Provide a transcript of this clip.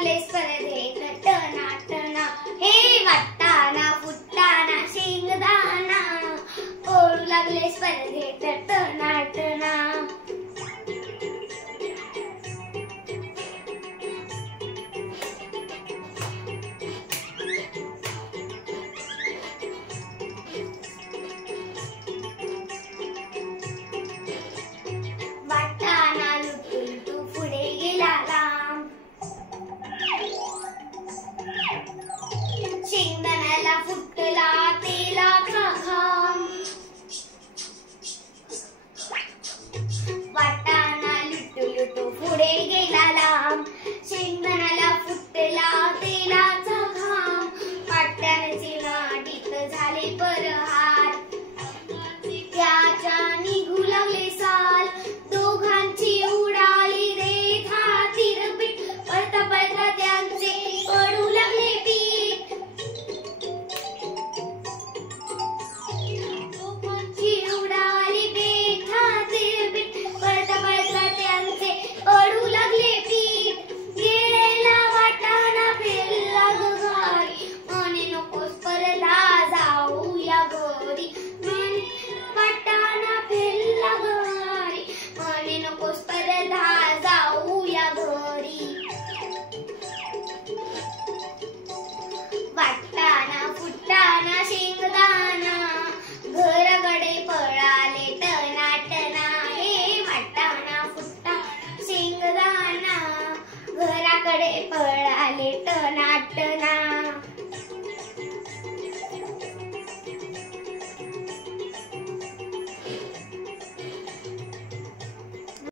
लागले स्पर्धेत टनाटना, हे वाटताना फुटताना शेंगदाणा, पळू लागले स्पर्धेत टनाटना. वाटताना लुटू पुढे गेला लांब, शेंगदाण्याला फुटला तेलाचा घाम. वाटताना लुटू पुढे गेला लांब, शेंगदाण्याला फुटला तेलाचा घाम. वाट्याचे नाटीत झाले परहार, त्याच्या निघू लागले साल. दोघांची उडाली रे हातीर पीठ, पळता पळता त्यांचे पडू लागले पीठ. दोघांची उडाली रे हातीर पीठ, पळता पळता त्यांचे पडू लागले पीठ. गेलेला वाटाणा फिरला घरी, म्हणे नको स्पर्धा जाऊया घरी. वाटाणा फिरला घरी, म्हणे नको स्पर्धा जाऊया घरी. वाटताना फुटताना शेंगदाणा, घराकडे पळाले टनाटना, हे वाटताना फुटताना शेंगदाणा, घराकडे पळाले टनाटना.